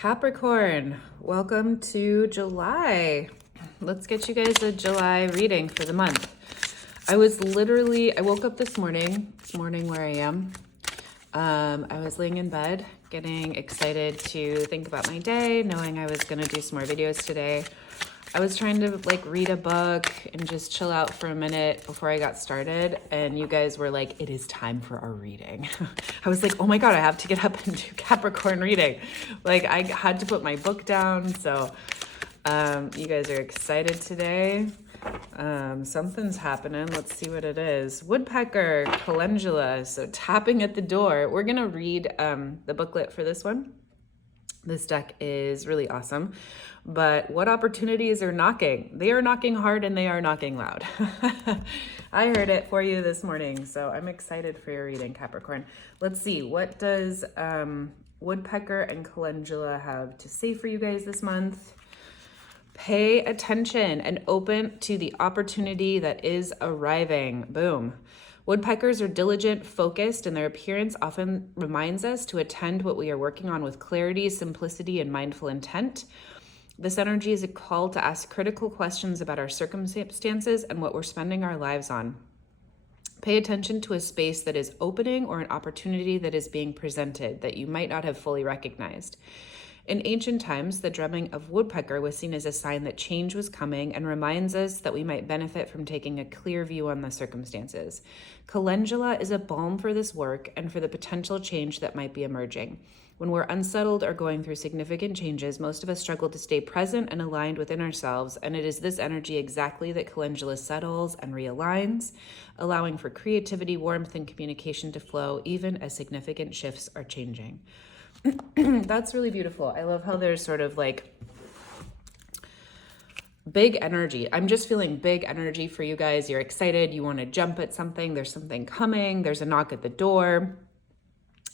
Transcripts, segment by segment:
Capricorn, welcome to July. Let's get you guys a July reading for the month. I woke up this morning where I am. I was laying in bed, getting excited to think about my day, knowing I was going to do some more videos today. I was trying to read a book and just chill out for a minute before I got started. And you guys were like, it is time for our reading. I was like, oh my God, I have to get up and do Capricorn reading. I had to put my book down. So you guys are excited today. Something's happening. Let's see what it is. Woodpecker, calendula. So tapping at the door. We're going to read the booklet for this one. This deck is really awesome. But what opportunities are knocking? They are knocking hard and they are knocking loud. I heard it for you this morning, so I'm excited for your reading, Capricorn. Let's see, what does Woodpecker and Calendula have to say for you guys this month? Pay attention and open to the opportunity that is arriving. Boom. Woodpeckers are diligent, focused, and their appearance often reminds us to attend what we are working on with clarity, simplicity, and mindful intent. This energy is a call to ask critical questions about our circumstances and what we're spending our lives on. Pay attention to a space that is opening or an opportunity that is being presented that you might not have fully recognized. In ancient times, the drumming of woodpecker was seen as a sign that change was coming and reminds us that we might benefit from taking a clear view on the circumstances. Calendula is a balm for this work and for the potential change that might be emerging. When we're unsettled or going through significant changes, most of us struggle to stay present and aligned within ourselves, and it is this energy exactly that calendula settles and realigns, allowing for creativity, warmth, and communication to flow, even as significant shifts are changing. That's really beautiful. I love how there's sort of big energy. I'm just feeling big energy for you guys. You're excited. You want to jump at something. There's something coming. There's a knock at the door.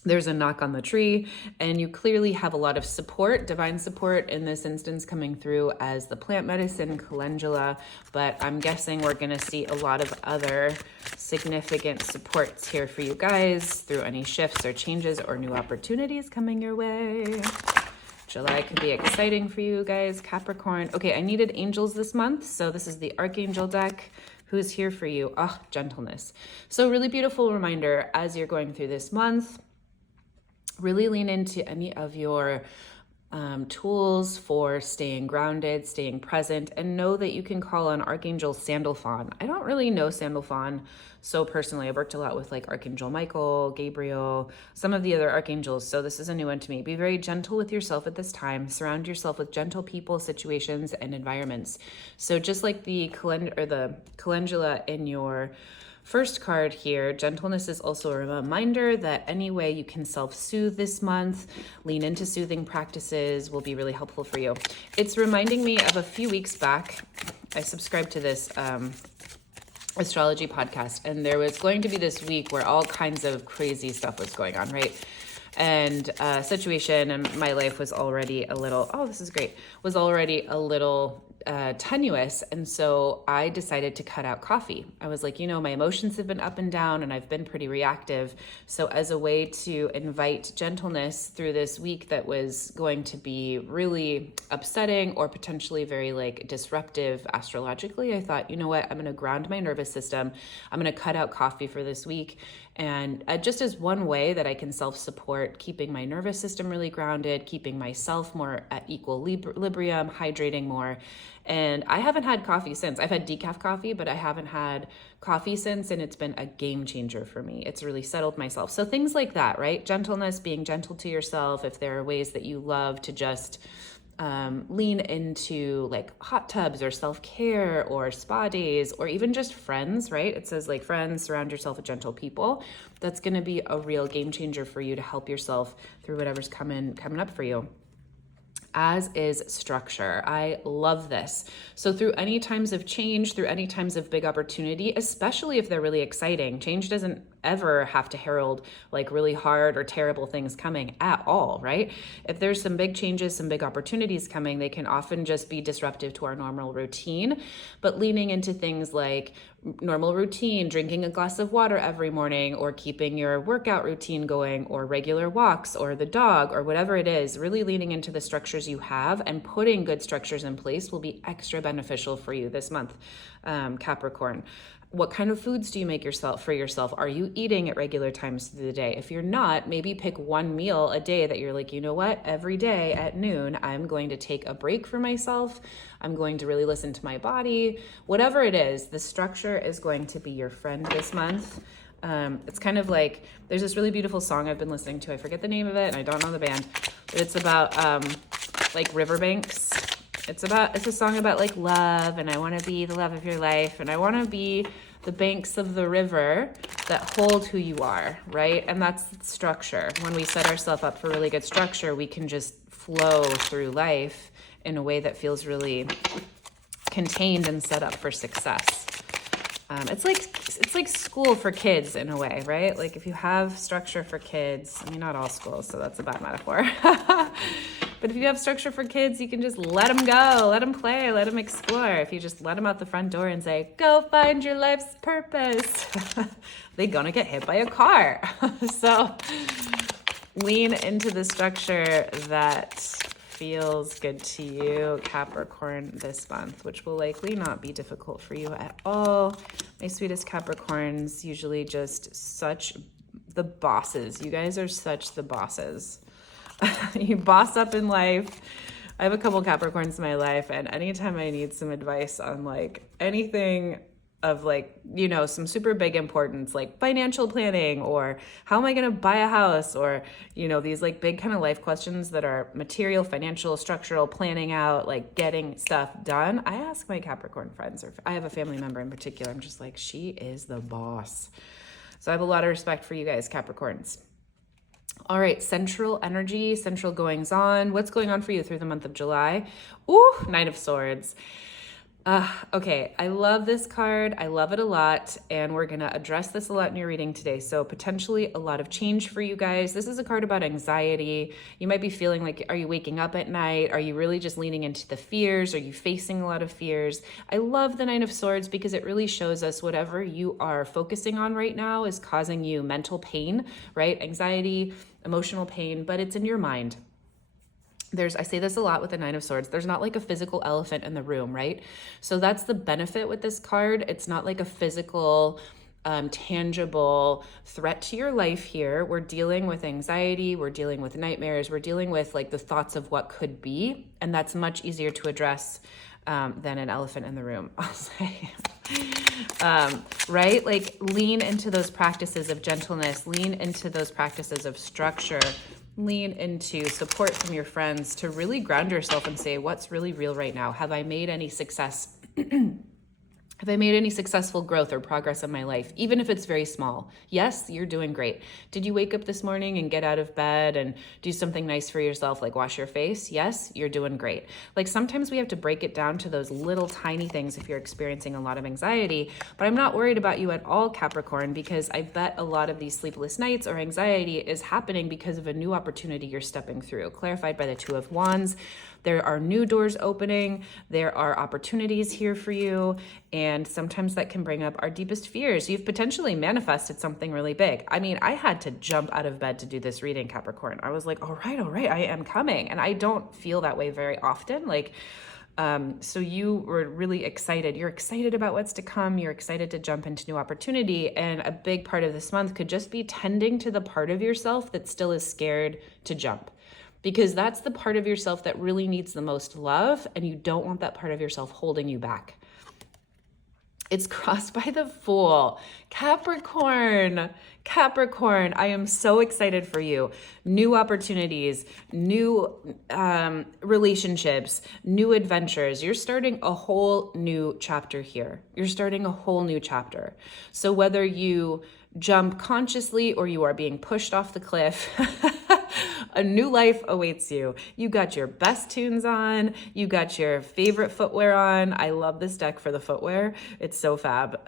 There's a knock on the tree, and you clearly have a lot of support, divine support in this instance coming through as the plant medicine calendula, but I'm guessing we're going to see a lot of other significant supports here for you guys through any shifts or changes or new opportunities coming your way. July could be exciting for you guys, Capricorn. Okay, I needed angels this month, so this is the Archangel deck. Who's here for you? Oh, gentleness. So really beautiful reminder as you're going through this month. Really lean into any of your tools for staying grounded, staying present, and know that you can call on Archangel Sandalphon. I don't really know Sandalphon so personally. I've worked a lot with Archangel Michael, Gabriel, some of the other archangels, so this is a new one to me. Be very gentle with yourself at this time. Surround yourself with gentle people, situations, and environments. So just like the calendula in your first card here, gentleness is also a reminder that any way you can self-soothe this month, lean into soothing practices will be really helpful for you. It's reminding me of a few weeks back, I subscribed to this astrology podcast, and there was going to be this week where all kinds of crazy stuff was going on, right? And situation in my life was already a little, tenuous. And so I decided to cut out coffee. I was like, my emotions have been up and down and I've been pretty reactive. So as a way to invite gentleness through this week that was going to be really upsetting or potentially very disruptive astrologically, I thought, you know what, I'm going to ground my nervous system. I'm going to cut out coffee for this week. And just as one way that I can self-support, keeping my nervous system really grounded, keeping myself more at equilibrium, hydrating more. And I haven't had coffee since. I've had decaf coffee, but I haven't had coffee since, and it's been a game changer for me. It's really settled myself. So things like that, right? Gentleness, being gentle to yourself. If there are ways that you love to just lean into hot tubs or self-care or spa days or even just friends, right? It says friends, surround yourself with gentle people. That's going to be a real game changer for you to help yourself through whatever's coming up for you. As is structure. I love this. So through any times of change, through any times of big opportunity, especially if they're really exciting, change doesn't ever have to herald like really hard or terrible things coming at all, right? If there's some big changes, some big opportunities coming, they can often just be disruptive to our normal routine. But leaning into things like normal routine, drinking a glass of water every morning, or keeping your workout routine going, or regular walks, or the dog, or whatever it is, really leaning into the structures you have and putting good structures in place will be extra beneficial for you this month, Capricorn. What kind of foods do you make for yourself? Are you eating at regular times of the day? If you're not, maybe pick one meal a day that you're like, you know what, every day at noon, I'm going to take a break for myself. I'm going to really listen to my body. Whatever it is, the structure is going to be your friend this month. It's kind of like, there's this really beautiful song I've been listening to. I forget the name of it and I don't know the band, but it's about like riverbanks. It's a song about like love, and I want to be the love of your life, and I want to be the banks of the river that hold who you are, right? And that's structure. When we set ourselves up for really good structure, we can just flow through life in a way that feels really contained and set up for success. It's like school for kids in a way, right? Like if you have structure for kids, I mean, not all schools, so that's a bad metaphor. But if you have structure for kids, you can just let them go, let them play, let them explore. If you just let them out the front door and say, go find your life's purpose, they're gonna get hit by a car. So lean into the structure that feels good to you, Capricorn, this month, which will likely not be difficult for you at all. My sweetest Capricorns, usually just such the bosses. You guys are such the bosses. You boss up in life. I have a couple Capricorns in my life, and anytime I need some advice on like anything of like, you know, some super big importance, like financial planning, or how am I going to buy a house, or, you know, these like big kind of life questions that are material, financial, structural, planning out, like getting stuff done, I ask my Capricorn friends, or I have a family member in particular. I'm just like, she is the boss. So I have a lot of respect for you guys, Capricorns. All right, central energy, central goings on. What's going on for you through the month of July? Ooh, Knight of Swords. Okay, I love this card. I love it a lot, and we're going to address this a lot in your reading today. So potentially a lot of change for you guys. This is a card about anxiety. You might be feeling like, are you waking up at night? Are you really just leaning into the fears? Are you facing a lot of fears? I love the Knight of Swords because it really shows us whatever you are focusing on right now is causing you mental pain, right? Anxiety, emotional pain, but it's in your mind. I say this a lot with the Nine of Swords, there's not like a physical elephant in the room, right? So that's the benefit with this card. It's not like a physical, tangible threat to your life here. We're dealing with anxiety, we're dealing with nightmares, we're dealing with like the thoughts of what could be, and that's much easier to address than an elephant in the room, I'll say. Right? Like lean into those practices of gentleness, lean into those practices of structure, lean into support from your friends to really ground yourself and say, what's really real right now? Have I made any success? Have I made any successful growth or progress in my life, even if it's very small? Yes, you're doing great. Did you wake up this morning and get out of bed and do something nice for yourself, like wash your face? Yes, you're doing great. Like sometimes we have to break it down to those little tiny things if you're experiencing a lot of anxiety, but I'm not worried about you at all, Capricorn, because I bet a lot of these sleepless nights or anxiety is happening because of a new opportunity you're stepping through, clarified by the Two of Wands. There are new doors opening. There are opportunities here for you. And sometimes that can bring up our deepest fears. You've potentially manifested something really big. I mean, I had to jump out of bed to do this reading, Capricorn. I was like, all right, I am coming. And I don't feel that way very often. Like, so you were really excited. You're excited about what's to come. You're excited to jump into new opportunity. And a big part of this month could just be tending to the part of yourself that still is scared to jump. Because that's the part of yourself that really needs the most love, and you don't want that part of yourself holding you back. It's crossed by the Fool. Capricorn, I am so excited for you. New opportunities, new relationships, new adventures. You're starting a whole new chapter here. You're starting a whole new chapter. So whether you jump consciously or you are being pushed off the cliff, A new life awaits you. You got your best tunes on. You got your favorite footwear on. I love this deck for the footwear. It's so fab.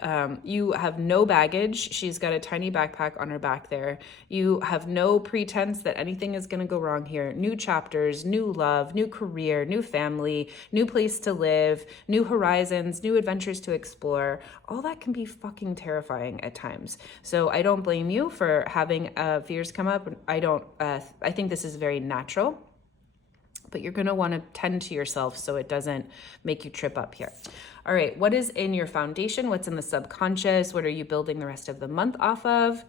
You have no baggage. She's got a tiny backpack on her back there. You have no pretense that anything is going to go wrong here. New chapters, new love, new career, new family, new place to live, new horizons, new adventures to explore. All that can be fucking terrifying at times. So I don't blame you for having fears come up. I think this is very natural, but you're going to want to tend to yourself so it doesn't make you trip up here. All right, what is in your foundation? What's in the subconscious? What are you building the rest of the month off of?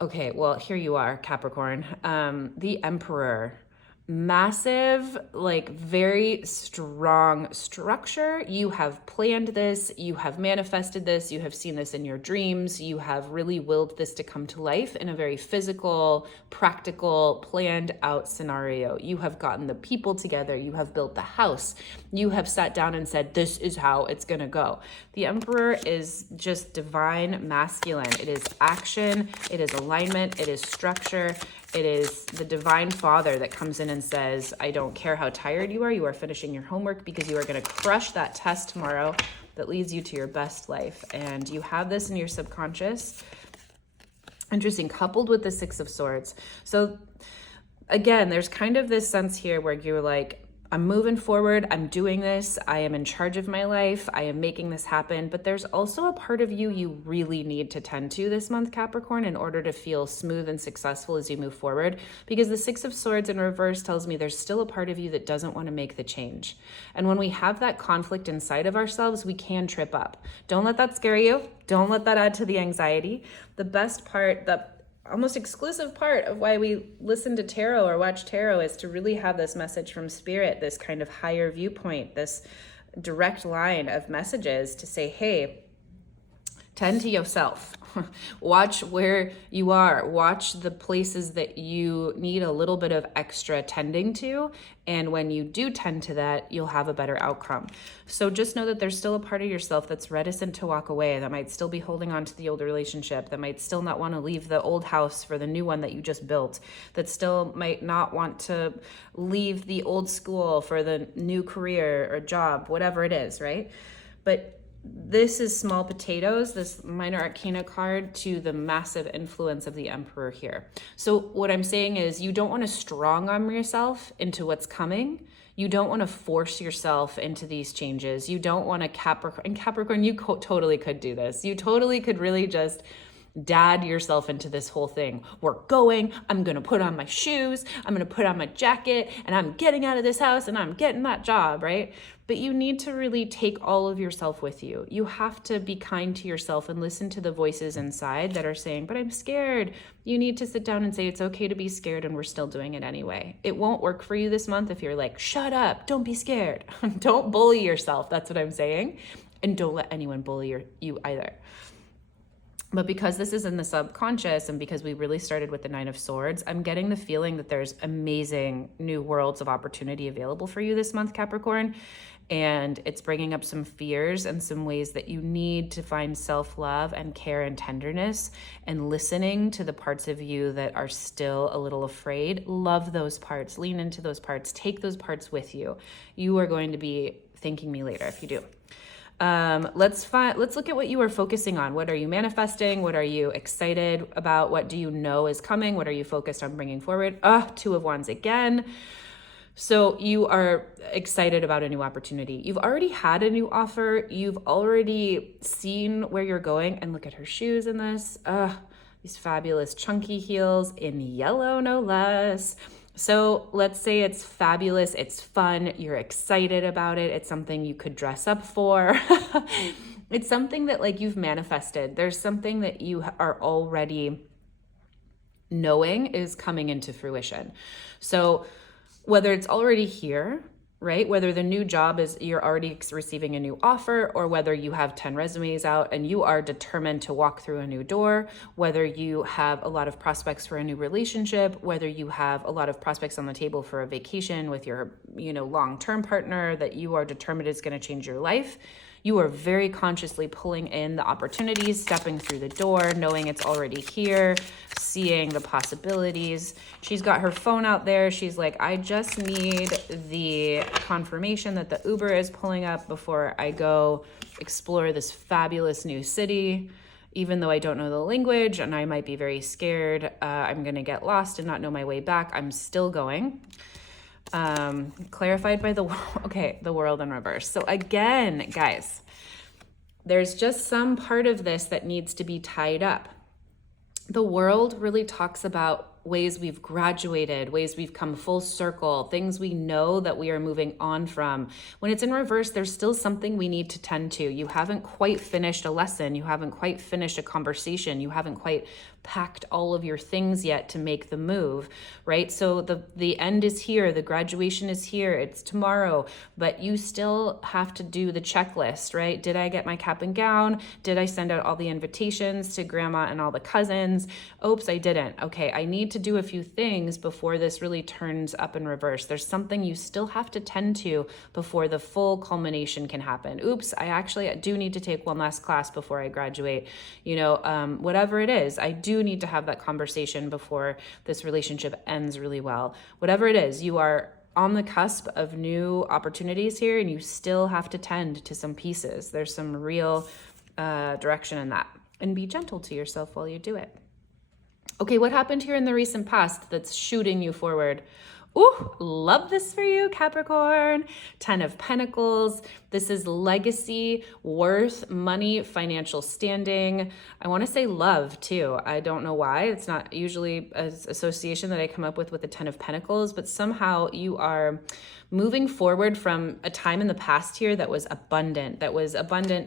Okay, well, here you are, Capricorn. The Emperor. Massive, like very strong structure. You have planned this, you have manifested this, you have seen this in your dreams, you have really willed this to come to life in a very physical, practical, planned out scenario. You have gotten the people together, you have built the house, you have sat down and said, this is how it's gonna go. The Emperor is just divine masculine. It is action, it is alignment, it is structure. It is the divine father that comes in and says, I don't care how tired you are finishing your homework because you are going to crush that test tomorrow that leads you to your best life. And you have this in your subconscious. Interesting, coupled with the Six of Swords. So again, there's kind of this sense here where you're like, I'm moving forward, I'm doing this, I am in charge of my life, I am making this happen, but there's also a part of you really need to tend to this month, Capricorn, in order to feel smooth and successful as you move forward, because the Six of Swords in reverse tells me there's still a part of you that doesn't want to make the change. And when we have that conflict inside of ourselves, we can trip up. Don't let that scare you. Don't let that add to the anxiety. The best part, the almost exclusive part of why we listen to tarot or watch tarot is to really have this message from spirit, this kind of higher viewpoint, this direct line of messages to say, hey, tend to yourself. Watch where you are. Watch the places that you need a little bit of extra tending to. And when you do tend to that, you'll have a better outcome. So just know that there's still a part of yourself that's reticent to walk away, that might still be holding on to the old relationship, that might still not want to leave the old house for the new one that you just built, that still might not want to leave the old school for the new career or job, whatever it is, right? But this is small potatoes, this minor arcana card, to the massive influence of the Emperor here. So what I'm saying is you don't want to strong arm yourself into what's coming. You don't want to force yourself into these changes. You don't want to Capricorn, you totally could do this. You totally could really just dad yourself into this whole thing. We're going, I'm going to put on my shoes, I'm going to put on my jacket, and I'm getting out of this house and I'm getting that job, right? But you need to really take all of yourself with you. You have to be kind to yourself and listen to the voices inside that are saying, but I'm scared. You need to sit down and say, it's okay to be scared, and we're still doing it anyway. It won't work for you this month if you're like, shut up, don't be scared. Don't bully yourself. That's what I'm saying. And don't let anyone bully you either. But because this is in the subconscious and because we really started with the Nine of Swords, I'm getting the feeling that there's amazing new worlds of opportunity available for you this month, Capricorn. And it's bringing up some fears and some ways that you need to find self-love and care and tenderness, and listening to the parts of you that are still a little afraid. Love those parts, lean into those parts, take those parts with you. You are going to be thanking me later if you do. Let's look at what you are focusing on. What are you manifesting? What are you excited about? What do you know is coming? What are you focused on bringing forward? Two of Wands again. So you are excited about a new opportunity. You've already had a new offer. You've already seen where you're going. And look at her shoes in this. These fabulous chunky heels in yellow, no less. So let's say it's fabulous, it's fun, you're excited about it, it's something you could dress up for. It's something that like you've manifested. There's something that you are already knowing is coming into fruition. So whether it's already here, right? Whether the new job is you're already receiving a new offer, or whether you have 10 resumes out and you are determined to walk through a new door, whether you have a lot of prospects for a new relationship, whether you have a lot of prospects on the table for a vacation with your, long-term partner that you are determined is going to change your life, You are very consciously pulling in the opportunities, stepping through the door, knowing it's already here, seeing the possibilities. She's got her phone out there. She's like, I just need the confirmation that the Uber is pulling up before I go explore this fabulous new city. Even though I don't know the language and I might be very scared, I'm going to get lost and not know my way back, I'm still going. Clarified by the world in reverse. So again, guys, there's just some part of this that needs to be tied up. The world really talks about ways we've graduated, ways we've come full circle, things we know that we are moving on from. When it's in reverse, there's still something we need to tend to. You haven't quite finished a lesson. You haven't quite finished a conversation. You haven't quite packed all of your things yet to make the move, right? So the end is here. The graduation is here. It's tomorrow, but you still have to do the checklist, right? Did I get my cap and gown? Did I send out all the invitations to grandma and all the cousins? Oops, I didn't. Okay, I need to do a few things before this really turns up in reverse. There's something you still have to tend to before the full culmination can happen. Oops, I do need to take one last class before I graduate. Whatever it is, I do need to have that conversation before this relationship ends really well. Whatever it is, you are on the cusp of new opportunities here, and you still have to tend to some pieces. There's some real direction in that. And be gentle to yourself while you do it. Okay, what happened here in the recent past that's shooting you forward? Ooh, love this for you, Capricorn. 10 of Pentacles. This is legacy, worth, money, financial standing. I want to say love too. I don't know why. It's not usually an association that I come up with the 10 of Pentacles, but somehow you are moving forward from a time in the past here that was abundant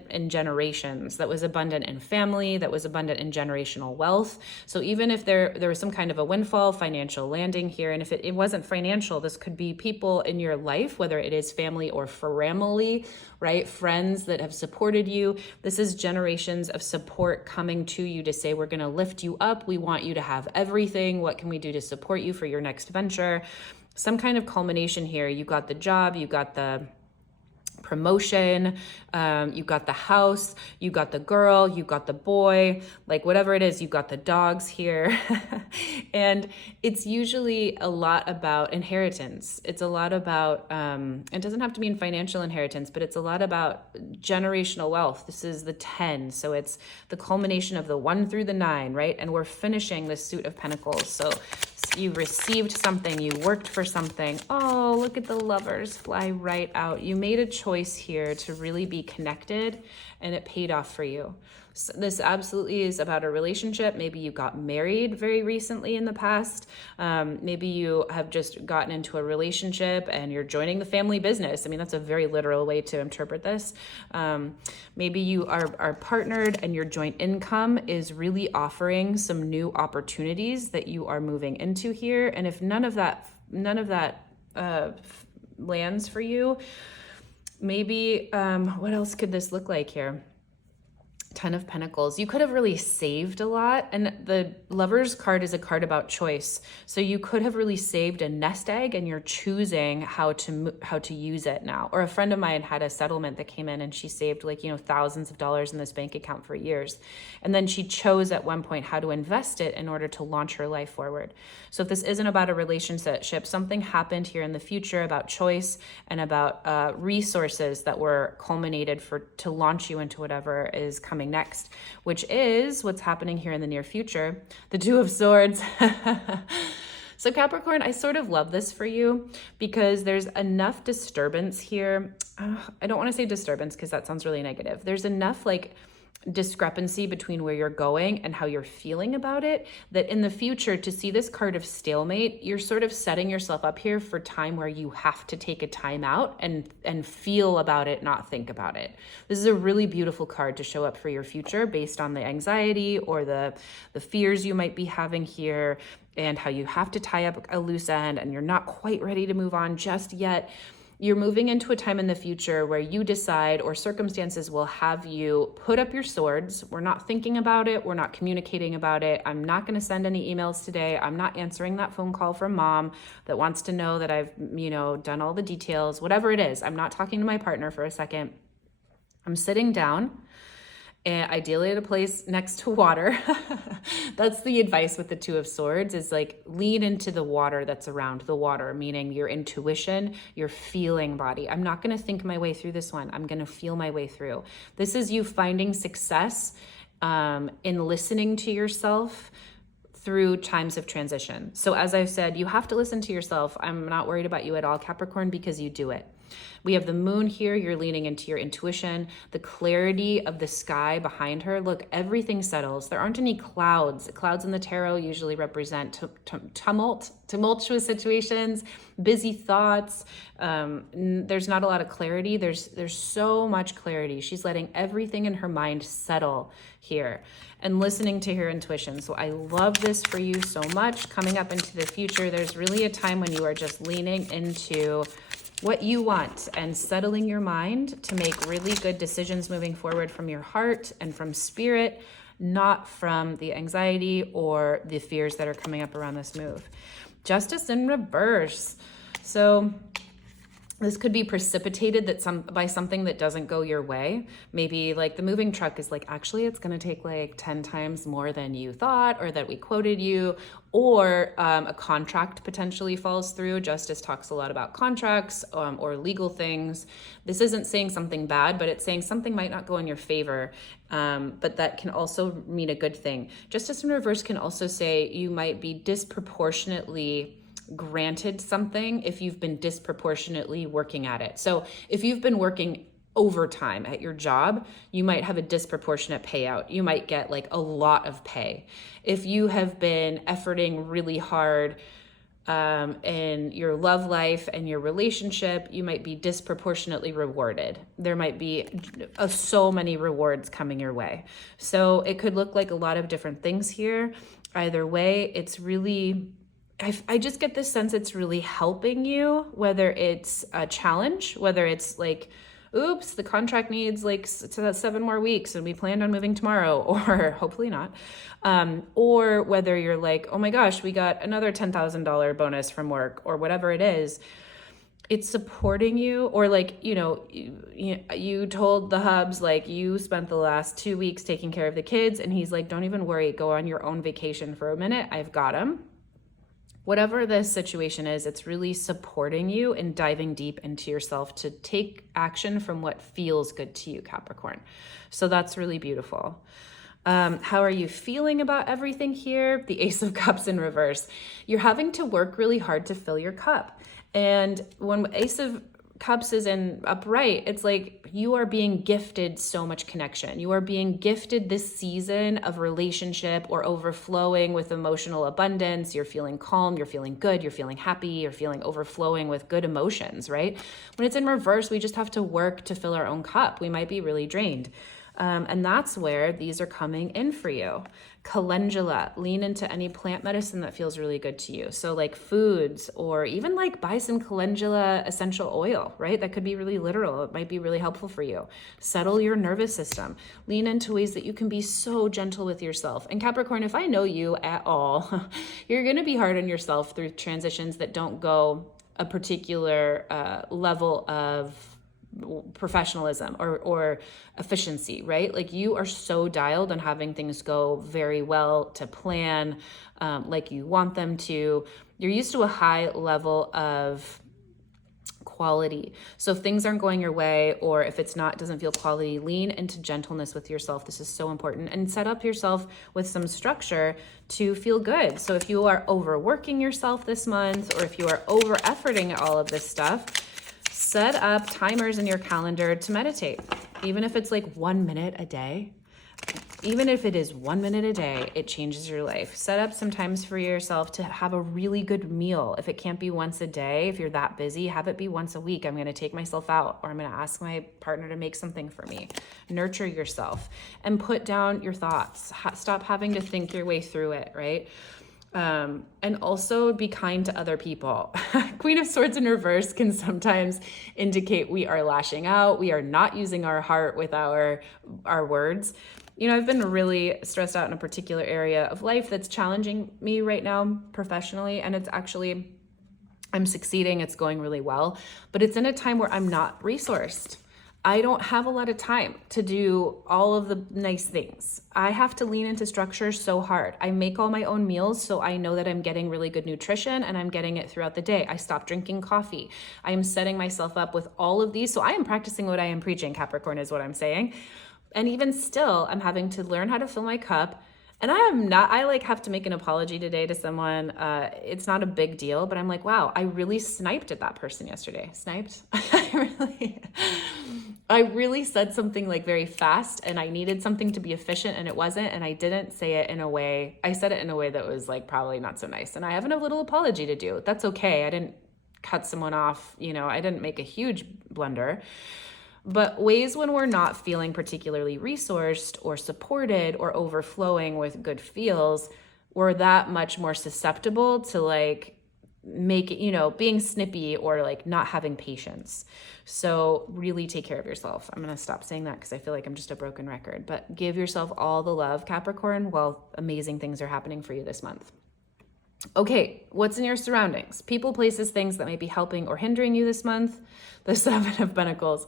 in generations, that was abundant in family, that was abundant in generational wealth. So even if there was some kind of a windfall, financial landing here, and if it wasn't financial, this could be people in your life, whether it is family or family, right? Friends that have supported you. This is generations of support coming to you to say, we're going to lift you up. We want you to have everything. What can we do to support you for your next venture? Some kind of culmination here. You got the job, you got the promotion, you got the house, you got the girl, you got the boy, like whatever it is, you got the dogs here. And it's usually a lot about inheritance. It's a lot about, it doesn't have to mean financial inheritance, but it's a lot about generational wealth. This is the 10. So it's the culmination of the 1 through the 9, right? And we're finishing the suit of Pentacles. So you received something, you worked for something. Oh, look at the Lovers fly right out. You made a choice here to really be connected, and it paid off for you. So this absolutely is about a relationship. Maybe you got married very recently in the past. Maybe you have just gotten into a relationship and you're joining the family business. I mean, that's a very literal way to interpret this. Maybe you are partnered and your joint income is really offering some new opportunities that you are moving into here. And if none of that lands for you, maybe what else could this look like here? 10 of Pentacles. You could have really saved a lot. And the Lovers card is a card about choice. So you could have really saved a nest egg and you're choosing how to use it now. Or a friend of mine had a settlement that came in and she saved thousands of dollars in this bank account for years. And then she chose at one point how to invest it in order to launch her life forward. So if this isn't about a relationship, something happened here in the future about choice and about resources that were culminated to launch you into whatever is coming next, which is what's happening here in the near future. The 2 of Swords. So Capricorn, I sort of love this for you because there's enough disturbance here. I don't want to say disturbance because that sounds really negative. There's enough discrepancy between where you're going and how you're feeling about it, that in the future, to see this card of stalemate, you're sort of setting yourself up here for time where you have to take a time out and feel about it, not think about it. This is a really beautiful card to show up for your future based on the anxiety or the fears you might be having here and how you have to tie up a loose end and you're not quite ready to move on just yet. You're moving into a time in the future where you decide, or circumstances will have you put up your swords. We're not thinking about it. We're not communicating about it. I'm not going to send any emails today. I'm not answering that phone call from mom that wants to know that I've, done all the details, whatever it is. I'm not talking to my partner for a second. I'm sitting down, and ideally at a place next to water. That's the advice with the Two of Swords, is like lean into the water that's around the water, meaning your intuition, your feeling body. I'm not going to think my way through this one. I'm going to feel my way through. This is you finding success in listening to yourself through times of transition. So as I've said, you have to listen to yourself. I'm not worried about you at all, Capricorn, because you do it. We have the moon here. You're leaning into your intuition, the clarity of the sky behind her. Look, everything settles. There aren't any clouds. Clouds in the tarot usually represent tumultuous situations, busy thoughts. There's not a lot of clarity. There's so much clarity. She's letting everything in her mind settle here and listening to her intuition. So I love this for you so much. Coming up into the future, there's really a time when you are just leaning into what you want and settling your mind to make really good decisions moving forward from your heart and from spirit, not from the anxiety or the fears that are coming up around this move. Justice in reverse. So this could be precipitated by something that doesn't go your way. Maybe like the moving truck is like, actually, it's going to take like 10 times more than you thought, or that we quoted you, or a contract potentially falls through. Justice talks a lot about contracts or legal things. This isn't saying something bad, but it's saying something might not go in your favor, but that can also mean a good thing. Justice in reverse can also say you might be disproportionately granted something if you've been disproportionately working at it. So if you've been working overtime at your job, you might have a disproportionate payout. You might get like a lot of pay. If you have been efforting really hard in your love life and your relationship, you might be disproportionately rewarded. There might be so many rewards coming your way. So it could look like a lot of different things here. Either way, it's really, I just get this sense it's really helping you, whether it's a challenge, whether it's like, oops, the contract needs like 7 more weeks and we planned on moving tomorrow, or hopefully not. Or whether you're like, oh my gosh, we got another $10,000 bonus from work, or whatever it is. It's supporting you. Or like, you told the hubs, like you spent the last 2 weeks taking care of the kids, and he's like, don't even worry, go on your own vacation for a minute. I've got him. Whatever this situation is, it's really supporting you and diving deep into yourself to take action from what feels good to you, Capricorn. So that's really beautiful. How are you feeling about everything here? The Ace of Cups in reverse. You're having to work really hard to fill your cup. And when Ace of Cups is in upright, it's like you are being gifted so much connection. You are being gifted this season of relationship or overflowing with emotional abundance. You're feeling calm, you're feeling good, you're feeling happy, you're feeling overflowing with good emotions, right? When it's in reverse, we just have to work to fill our own cup. We might be really drained. And that's where these are coming in for you. Calendula, lean into any plant medicine that feels really good to you. So like foods, or even like buy some calendula essential oil, right? That could be really literal. It might be really helpful for you. Settle your nervous system. Lean into ways that you can be so gentle with yourself. And Capricorn, if I know you at all, you're going to be hard on yourself through transitions that don't go a particular level of professionalism or efficiency, right? Like you are so dialed on having things go very well, to plan like you want them to. You're used to a high level of quality. So if things aren't going your way, or if it's not, doesn't feel quality, lean into gentleness with yourself. This is so important. And set up yourself with some structure to feel good. So if you are overworking yourself this month, or if you are over efforting all of this stuff, set up timers in your calendar to meditate. Even if it's like 1 minute a day, even if it is 1 minute a day, it changes your life. Set up some times for yourself to have a really good meal. If it can't be once a day, if you're that busy, have it be once a week. I'm going to take myself out, or I'm going to ask my partner to make something for me. Nurture yourself and put down your thoughts. Stop having to think your way through it, right? And also be kind to other people. Queen of Swords in reverse can sometimes indicate we are lashing out. We are not using our heart with our words. I've been really stressed out in a particular area of life that's challenging me right now professionally. And it's actually, I'm succeeding. It's going really well, but it's in a time where I'm not resourced. I don't have a lot of time to do all of the nice things. I have to lean into structure so hard. I make all my own meals, so I know that I'm getting really good nutrition and I'm getting it throughout the day. I stopped drinking coffee. I am setting myself up with all of these. So I am practicing what I am preaching, Capricorn, is what I'm saying. And even still, I'm having to learn how to fill my cup. And I like have to make an apology today to someone. It's not a big deal, but I'm like, wow, I really sniped at that person yesterday. Sniped? I really said something like very fast, and I needed something to be efficient and it wasn't. And I didn't say it in a way, I said it in a way that was like probably not so nice. And I have a little apology to do. That's okay. I didn't cut someone off. I didn't make a huge blunder. But ways when we're not feeling particularly resourced or supported or overflowing with good feels, we're that much more susceptible to like being snippy or like not having patience. So really take care of yourself. I'm going to stop saying that because I feel like I'm just a broken record, but give yourself all the love, Capricorn, while amazing things are happening for you this month. Okay, what's in your surroundings? People, places, things that may be helping or hindering you this month. The Seven of Pentacles.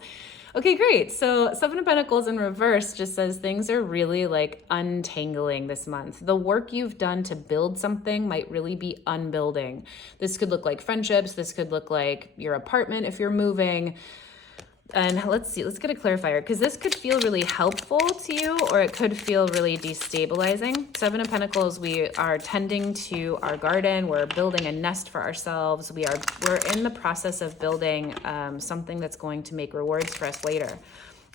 Okay, great. So Seven of Pentacles in reverse just says things are really like untangling this month. The work you've done to build something might really be unbuilding. This could look like friendships. This could look like your apartment if you're moving. And let's get a clarifier, because this could feel really helpful to you or it could feel really destabilizing. Seven of Pentacles, we are tending to our garden. We're building a nest for ourselves. We're in the process of building something that's going to make rewards for us later.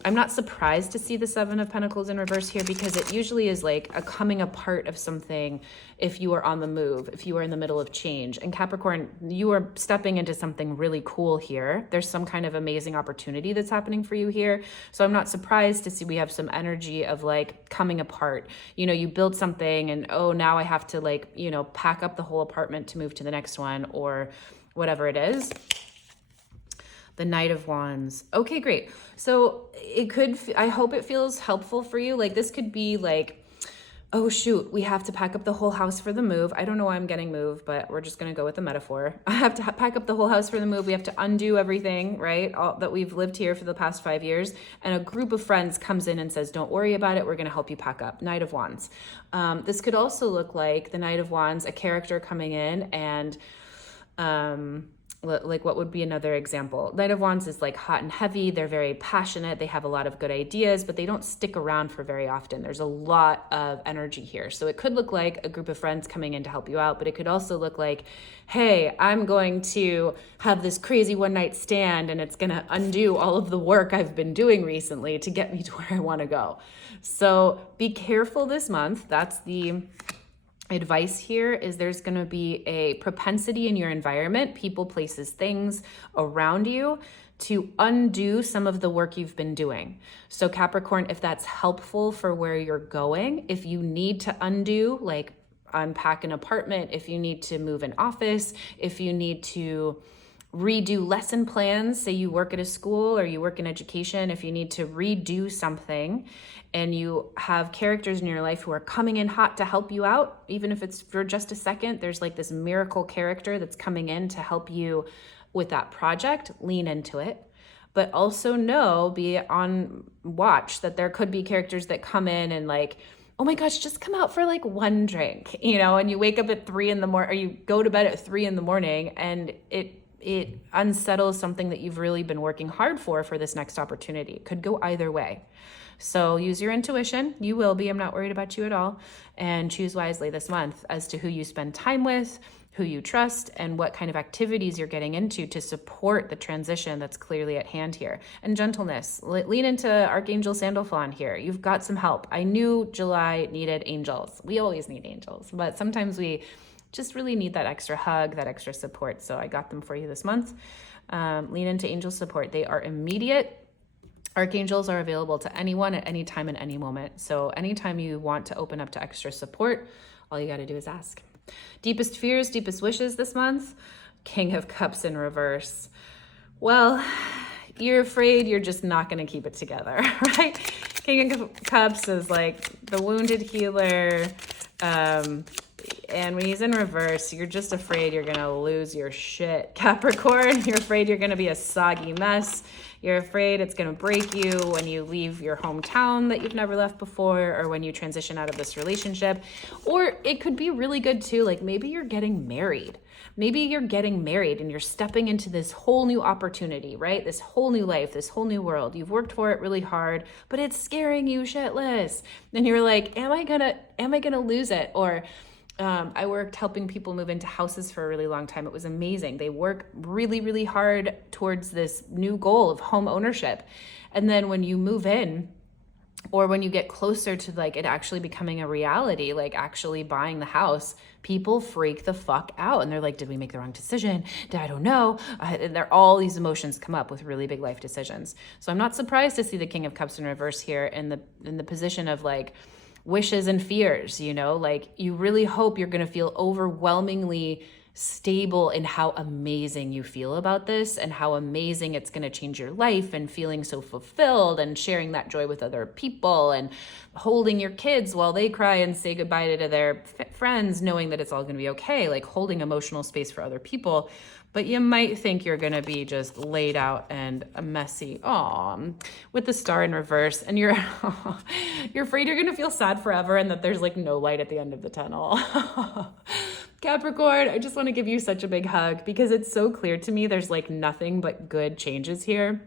I'm not surprised to see the Seven of Pentacles in reverse here, because it usually is like a coming apart of something if you are on the move, if you are in the middle of change. And Capricorn, you are stepping into something really cool here. There's some kind of amazing opportunity that's happening for you here. So I'm not surprised to see we have some energy of like coming apart. You build something and, oh, now I have to like, pack up the whole apartment to move to the next one or whatever it is. The Knight of Wands. Okay, great. So I hope it feels helpful for you. Like this could be like, oh shoot, we have to pack up the whole house for the move. I don't know why I'm getting moved, but we're just going to go with the metaphor. I have to pack up the whole house for the move. We have to undo everything, right? All that we've lived here for the past 5 years. And a group of friends comes in and says, don't worry about it. We're going to help you pack up. Knight of Wands. This could also look like the Knight of Wands, a character coming in and, like what would be another example? Knight of Wands is like hot and heavy. They're very passionate. They have a lot of good ideas, but they don't stick around for very often. There's a lot of energy here. So it could look like a group of friends coming in to help you out, but it could also look like, hey, I'm going to have this crazy one night stand and it's going to undo all of the work I've been doing recently to get me to where I want to go. So be careful this month. That's the advice here. Is there's going to be a propensity in your environment, people, places, things around you to undo some of the work you've been doing. So Capricorn, if that's helpful for where you're going, if you need to undo, like unpack an apartment, if you need to move an office, if you need to redo lesson plans, say you work at a school or you work in education, if you need to redo something and you have characters in your life who are coming in hot to help you out, even if it's for just a second, there's like this miracle character that's coming in to help you with that project, lean into it. But also be on watch that there could be characters that come in and like, oh my gosh, just come out for like one drink, and you wake up at 3 a.m. or you go to bed at 3 a.m. and it unsettles something that you've really been working hard for this next opportunity. It could go either way. So use your intuition. You will be. I'm not worried about you at all. And choose wisely this month as to who you spend time with, who you trust, and what kind of activities you're getting into to support the transition that's clearly at hand here. And gentleness. Lean into Archangel Sandalphon here. You've got some help. I knew July needed angels. We always need angels, but sometimes we just really need that extra hug, that extra support. So I got them for you this month. Lean into angel support. They are immediate. Archangels are available to anyone at any time and any moment. So anytime you want to open up to extra support, all you got to do is ask. Deepest fears, deepest wishes this month. King of Cups in reverse. Well, you're afraid you're just not going to keep it together, right? King of Cups is like the wounded healer. And when he's in reverse, you're just afraid you're going to lose your shit, Capricorn. You're afraid you're going to be a soggy mess. You're afraid it's going to break you when you leave your hometown that you've never left before, or when you transition out of this relationship. Or it could be really good too. Like maybe you're getting married. Maybe you're getting married and you're stepping into this whole new opportunity, right? This whole new life, this whole new world. You've worked for it really hard, but it's scaring you shitless. And you're like, am I gonna lose it? Or I worked helping people move into houses for a really long time. It was amazing. They work really, really hard towards this new goal of home ownership. And then when you move in, or when you get closer to like it actually becoming a reality, like actually buying the house, people freak the fuck out. And they're like, did we make the wrong decision? I don't know. And all these emotions come up with really big life decisions. So I'm not surprised to see the King of Cups in reverse here in the position of like wishes and fears, you know, like you really hope you're going to feel overwhelmingly stable in how amazing you feel about this and how amazing it's going to change your life, and feeling so fulfilled and sharing that joy with other people and holding your kids while they cry and say goodbye to their friends, knowing that it's all going to be okay, like holding emotional space for other people. But you might think you're going to be just laid out and messy, with the star in reverse. And you're afraid you're going to feel sad forever and that there's like no light at the end of the tunnel. Capricorn, I just want to give you such a big hug because it's so clear to me there's like nothing but good changes here.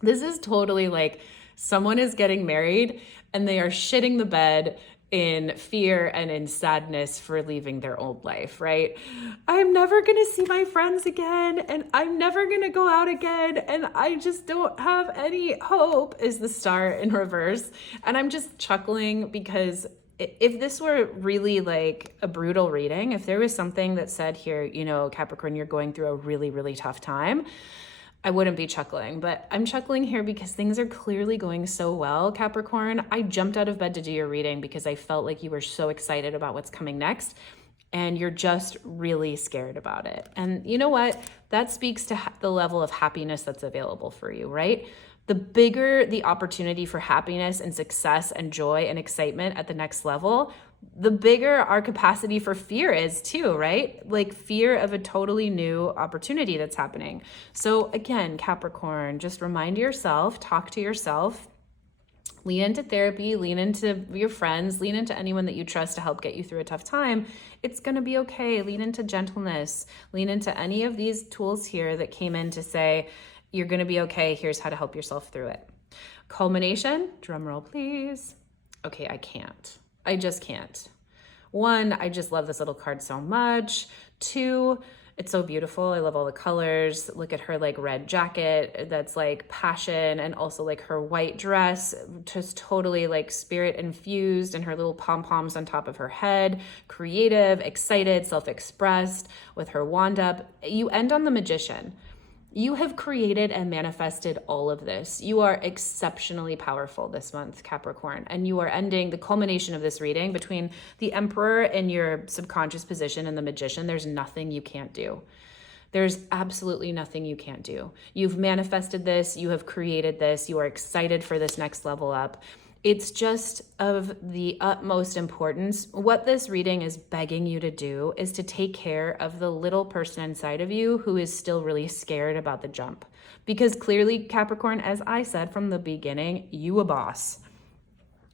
This is totally like someone is getting married and they are shitting the bed in fear and in sadness for leaving their old life, right? I'm never going to see my friends again, and I'm never going to go out again, and I just don't have any hope, is the star in reverse. And I'm just chuckling because if this were really like a brutal reading, if there was something that said here, you know, Capricorn, you're going through a really, really tough time, I wouldn't be chuckling. But I'm chuckling here because things are clearly going so well, Capricorn. I jumped out of bed to do your reading because I felt like you were so excited about what's coming next, and you're just really scared about it. And you know what? That speaks to the level of happiness that's available for you, right? The bigger the opportunity for happiness and success and joy and excitement at the next level, the bigger our capacity for fear is too, right? Like fear of a totally new opportunity that's happening. So again, Capricorn, just remind yourself, talk to yourself, lean into therapy, lean into your friends, lean into anyone that you trust to help get you through a tough time. It's going to be okay. Lean into gentleness, lean into any of these tools here that came in to say, you're going to be okay. Here's how to help yourself through it. Culmination, drum roll, please. Okay, I can't. I just can't. 1, I just love this little card so much. 2, it's so beautiful. I love all the colors. Look at her like red jacket that's like passion, and also like her white dress, just totally like spirit infused, and her little pom-poms on top of her head. Creative, excited, self-expressed with her wand up. You end on the Magician. You have created and manifested all of this. You are exceptionally powerful this month, Capricorn, and you are ending the culmination of this reading between the Emperor in your subconscious position and the Magician. There's nothing you can't do. There's absolutely nothing you can't do. You've manifested this. You have created this. You are excited for this next level up. It's just of the utmost importance. What this reading is begging you to do is to take care of the little person inside of you who is still really scared about the jump. Because clearly, Capricorn, as I said from the beginning, you a boss.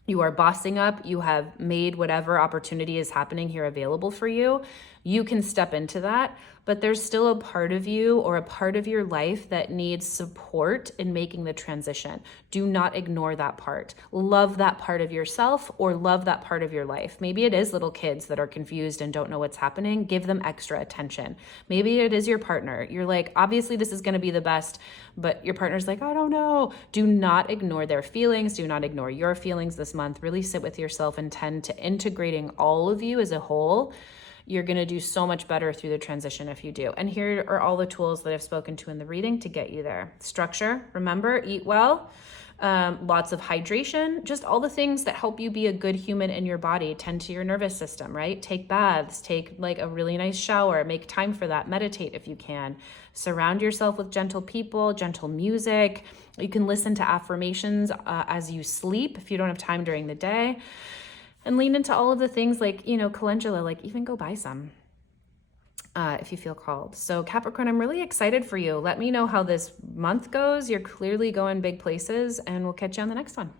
You are bossing up. You have made whatever opportunity is happening here available for you. You can step into that, but there's still a part of you or a part of your life that needs support in making the transition. Do not ignore that part. Love that part of yourself or love that part of your life. Maybe it is little kids that are confused and don't know what's happening. Give them extra attention. Maybe it is your partner. You're like, obviously this is going to be the best, but your partner's like, I don't know. Do not ignore their feelings. Do not ignore your feelings this month. Really sit with yourself and tend to integrating all of you as a whole. You're going to do so much better through the transition if you do. And here are all the tools that I've spoken to in the reading to get you there. Structure, remember, eat well, lots of hydration, just all the things that help you be a good human in your body. Tend to your nervous system, right? Take baths, take like a really nice shower, make time for that, meditate if you can. Surround yourself with gentle people, gentle music. You can listen to affirmations as you sleep if you don't have time during the day. And lean into all of the things like, you know, calendula, like even go buy some if you feel called. So Capricorn, I'm really excited for you. Let me know how this month goes. You're clearly going big places, and we'll catch you on the next one.